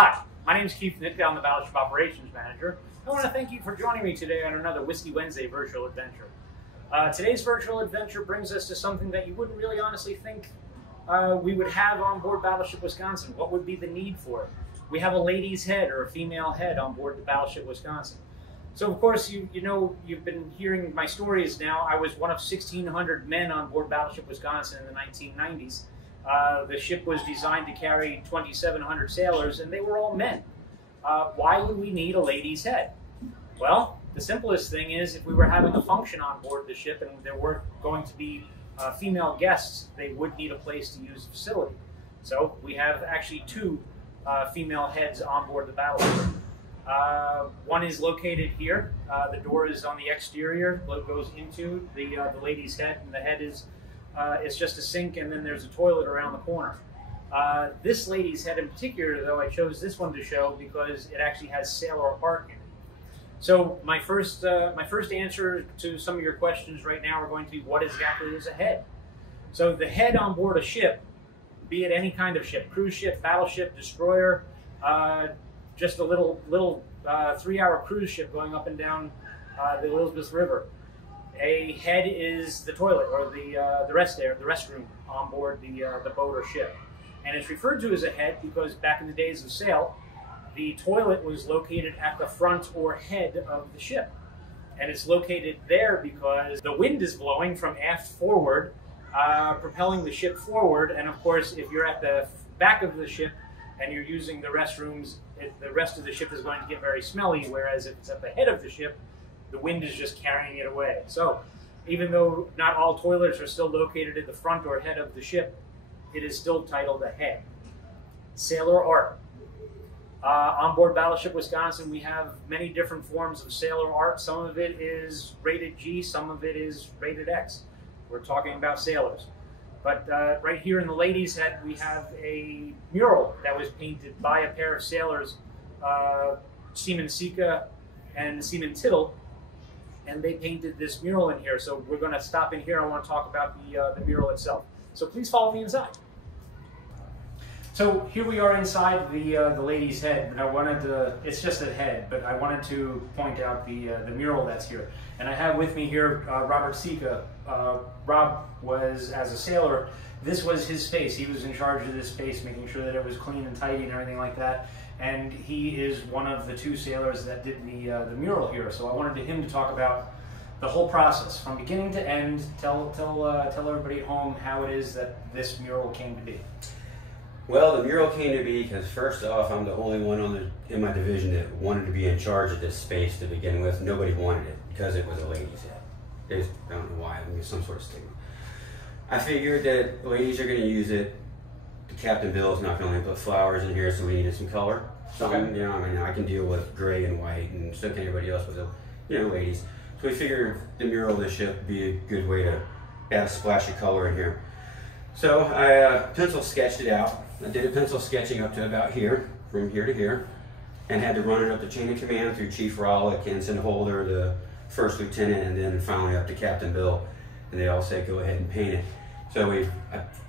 Hi, my name is Keith Nitka. I'm the Battleship Operations Manager. I want to thank you for joining me today on another Whiskey Wednesday virtual adventure. Today's virtual adventure brings us to something that you wouldn't really honestly think we would have on board Battleship Wisconsin. What would be the need for it? We have a lady's head or a female head on board the Battleship Wisconsin. So of course, you know, you've been hearing my stories now. I was one of 1,600 men on board Battleship Wisconsin in the 1990s. The ship was designed to carry 2,700 sailors, and they were all men. Why would we need a lady's head? Well, the simplest thing is if we were having a function on board the ship and there were going to be female guests, they would need a place to use the facility. So we have actually two female heads on board the Battleship. One is located here. The door is on the exterior, goes into the lady's head, and the head is it's just a sink, and then there's a toilet around the corner. This lady's head in particular, though, I chose this one to show because it actually has sailor art in it. So my first answer to some of your questions right now are going to be, what exactly is a head? So the head on board a ship, be it any kind of ship, cruise ship, battleship, destroyer, just a little 3-hour cruise ship going up and down the Elizabeth River. A head is the toilet or the restroom on board the boat or ship, and it's referred to as a head because back in the days of sail, the toilet was located at the front or head of the ship, and it's located there because the wind is blowing from aft forward, propelling the ship forward, and of course, if you're at the back of the ship and you're using the restrooms, the rest of the ship is going to get very smelly, whereas if it's at the head of the ship, the wind is just carrying it away. So even though not all toilets are still located at the front or head of the ship, it is still titled a head. Sailor art. On board Battleship Wisconsin, we have many different forms of sailor art. Some of it is rated G, some of it is rated X. We're talking about sailors. But right here in the ladies' head, we have a mural that was painted by a pair of sailors, Seaman Sika and Seaman Tittle, and they painted this mural in here. So we're going to stop in here. I want to talk about the mural itself. So please follow me inside. So here we are inside the lady's head, and I wanted to, it's just a head, but I wanted to point out the mural that's here. And I have with me here Robert Sika. Rob was, as a sailor, this was his space. He was in charge of this space, making sure that it was clean and tidy and everything like that. And he is one of the two sailors that did the mural here. So I wanted him to talk about the whole process from beginning to end. Tell everybody at home how it is that this mural came to be. Well, the mural came to be because first off, I'm the only one in my division that wanted to be in charge of this space to begin with. Nobody wanted it because it was a lady's head. I don't know why, maybe some sort of stigma. I figured that ladies are going to use it. The Captain Bill is not going to put flowers in here, so we needed some color. So, okay. You know, I mean, I can deal with gray and white, and so can everybody else with the, you know, ladies. So we figured the mural of the ship would be a good way to add a splash of color in here. So I pencil sketched it out. I did a pencil sketching up to about here, from here to here, and had to run it up the chain of command through Chief Rowlick, Ensign Holder, the First Lieutenant, and then finally up to Captain Bill. And they all said, go ahead and paint it. So I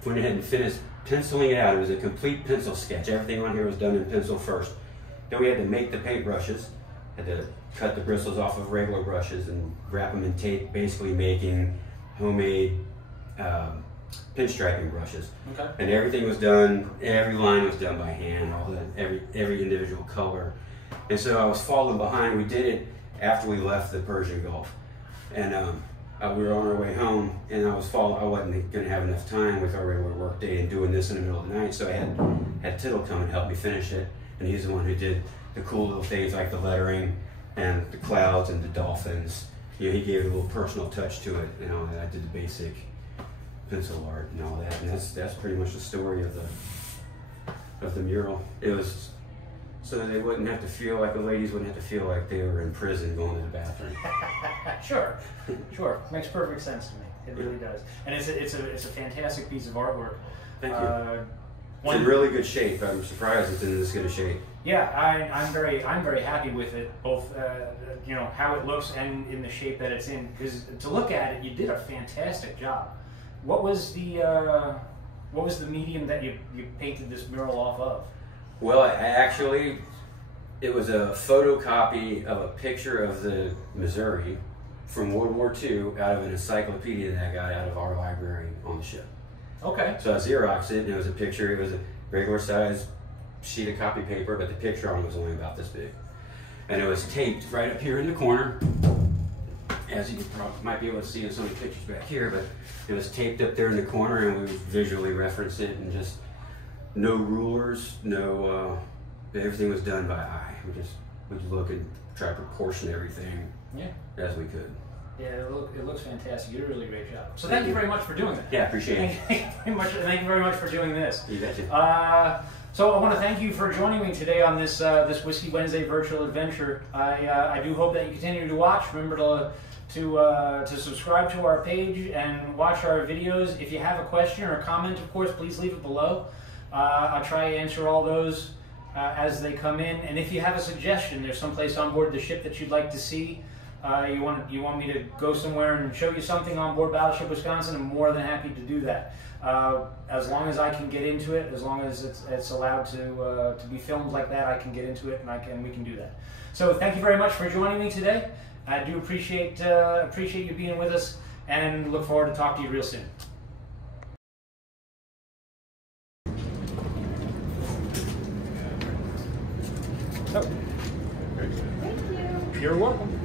went ahead and finished penciling it out. It was a complete pencil sketch. Everything on here was done in pencil first. Then we had to make the paint brushes. Had to cut the bristles off of regular brushes and wrap them in tape, basically making homemade pinstriping brushes. Okay. And everything was done, every line was done by hand, every individual color. And so I was falling behind. We did it after we left the Persian Gulf. And we were on our way home, and I wasn't going to have enough time with our regular work day and doing this in the middle of the night, so I had Tittle come and help me finish it. And he's the one who did the cool little things like the lettering and the clouds and the dolphins. You know, he gave a little personal touch to it, you know, and I did the basic pencil art and all that. And that's pretty much the story of the mural. It was so that they wouldn't have to feel like, the ladies wouldn't have to feel like they were in prison going to the bathroom. Sure. Makes perfect sense to me. It really does. And it's a fantastic piece of artwork. Thank you. It's in really good shape. I'm surprised it's in this good a shape. Yeah, I'm very happy with it, both you know, how it looks and in the shape that it's in. Because to look at it, you did a fantastic job. What was the medium that you painted this mural off of? Well, it was a photocopy of a picture of the Missouri from World War II out of an encyclopedia that I got out of our library on the ship. Okay. So I Xeroxed it, and it was a picture. It was a regular size sheet of copy paper, but the picture on it was only about this big. And it was taped right up here in the corner, as you might be able to see in some of the pictures back here, but it was taped up there in the corner, and we visually referenced it, and just no rulers, everything was done by eye. We'd look and try to proportion everything as we could. Yeah, it looks fantastic. You did a really great job. So thank you very much for doing that. Yeah, appreciate it. Thank you very much for doing this. You betcha. So I want to thank you for joining me today on this this Whiskey Wednesday virtual adventure. I do hope that you continue to watch. Remember to subscribe to our page and watch our videos. If you have a question or a comment, of course, please leave it below. I'll try to answer all those as they come in. And if you have a suggestion, there's someplace on board the ship that you'd like to see, you want me to go somewhere and show you something on board Battleship Wisconsin, I'm more than happy to do that. As long as I can get into it, as long as it's allowed to be filmed like that, I can get into it, and we can do that. So thank you very much for joining me today. I do appreciate you being with us, and look forward to talking to you real soon. So, thank you. You're welcome.